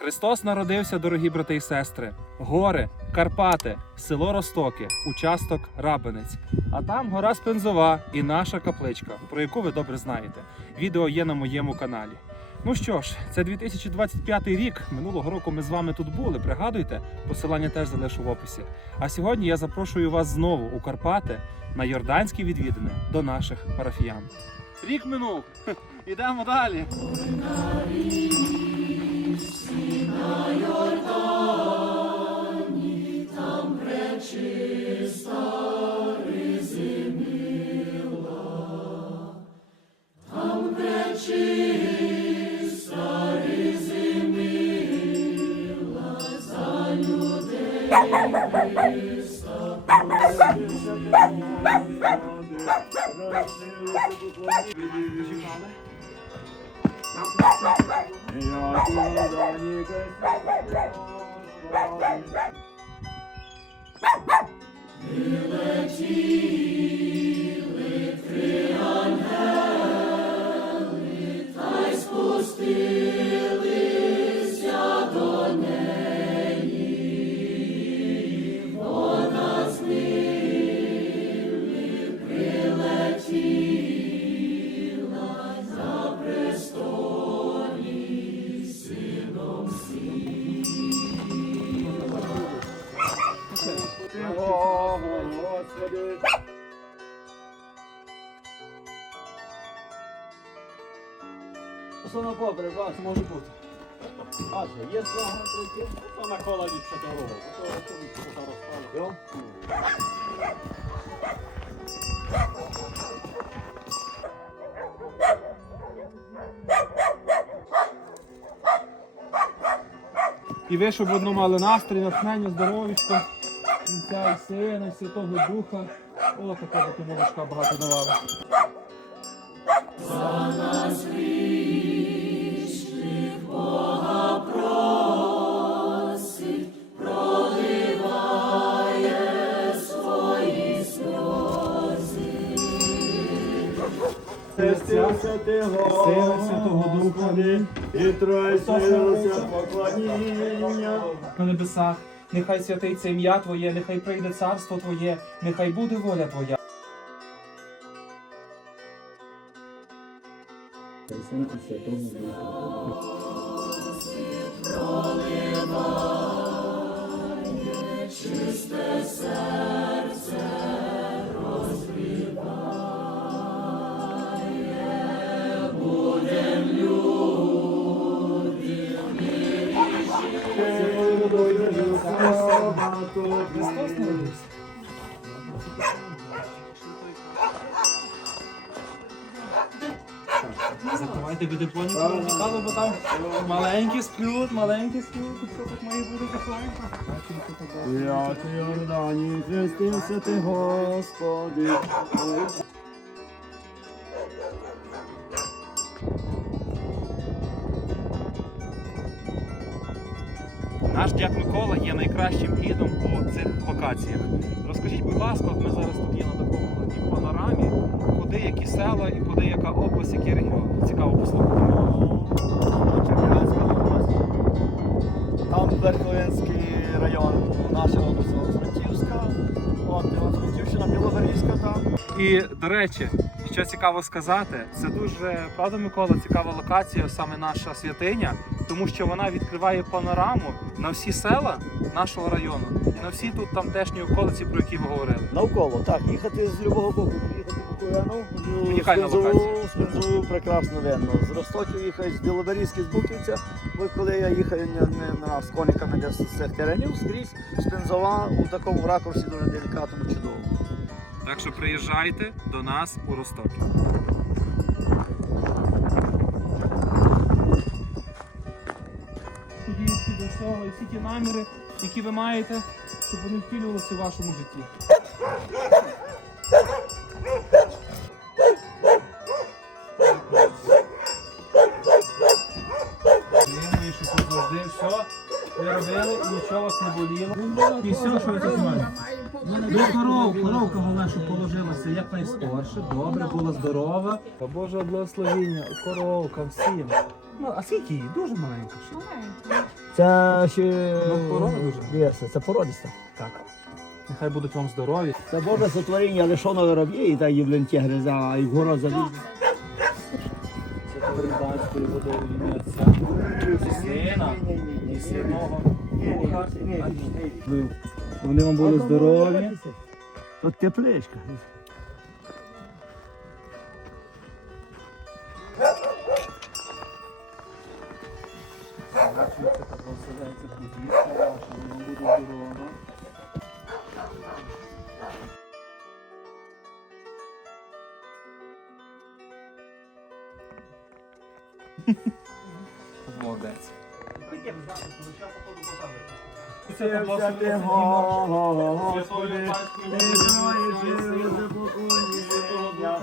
Христос народився, дорогі брати і сестри. Гори, Карпати, село Ростоки, участок Рабинець. А там гора Спензова і наша капличка, про яку ви добре знаєте. Відео є на моєму каналі. Ну що ж, це 2025 рік. Минулого року ми з вами тут були. Пригадуйте, посилання теж залишу в описі. А сьогодні я запрошую вас знову у Карпати на йорданські відвідини до наших парафіян. Рік минув. Ідемо далі. на Йордані, там пречиста ризимила, там пречиста ризимила, за людей Христа посвятила. Чекали? Liberty. Соно добре, вас може бути. А що, є nie przetorował, to to to to rozpala. Йо? І ви, щоб одно мали настрій, натхнення, здоров'ячко, Отця і Сина, і Святого Духа. О, така би тому багато давала. Хрестився ти, Сина, Святого Духа. І тройся поклоніння. на небесах. Нехай святиться ім'я Твоє, нехай прийде царство Твоє, нехай буде воля Твоя. Христос народився. Закривайте цікаво, бо там маленький сплют, маленький сплют, і все так має бути тихонько. Я ти Йордані, хрестився ти, Господи. Наш дяк Микола є найкращим гідом у цих локаціях. Розкажіть, будь ласка, от ми зараз тут є на такому панорамі, куди які села і куди яка область, який регіон. Цікаво послухати. Чернівецька область. Там Верховенський район, наша область Франківська. От Івано-Франківщина, Білогорівська там. І до речі, що цікаво сказати, це дуже правда, Микола, цікава локація, саме наша святиня, тому що вона відкриває панораму на всі села нашого району і на всі тут тамтешні околиці, про які ви говорили. Навколо, так, їхати з любого боку, їхати по Куяну, Унікальна локація. Спинзову прекрасно видно. З Ростоків їхати, з Білоберізьки, з Буківця. Бо коли я їхав не, не, на, з кониками десь з цих теренів, скрізь Спинзова у такому ракурсі дуже делікатному, чудово. Так що приїжджайте до нас у Ростокі. Всього і всі ті наміри, які ви маєте, щоб вони втілювалися в вашому житті. Приємно, що тут завжди все ви робили, і нічого вас не боліло. І все, що ви тут маєте. Ну, коров, коровка головне, щоб положилася як найскорше, добре, була здорова. Боже благословіння, коровка, всім. Ну, а скільки її? Дуже маленька. ще. Це ще Ну, корова дуже. Дивіться, це породиста. Так. Нехай будуть вам здорові. Це Боже сотворіння лишоного роб'є і так її в ленті гриза, а і вгора заліз. Це передачкою водою Отця, і Сина, і Святого Духа. Амінь. Вони вам були здорові. От тепличка. Бачується, так розселяється будівка ваша, вам Святої Господи, ти Божої моє Святої живе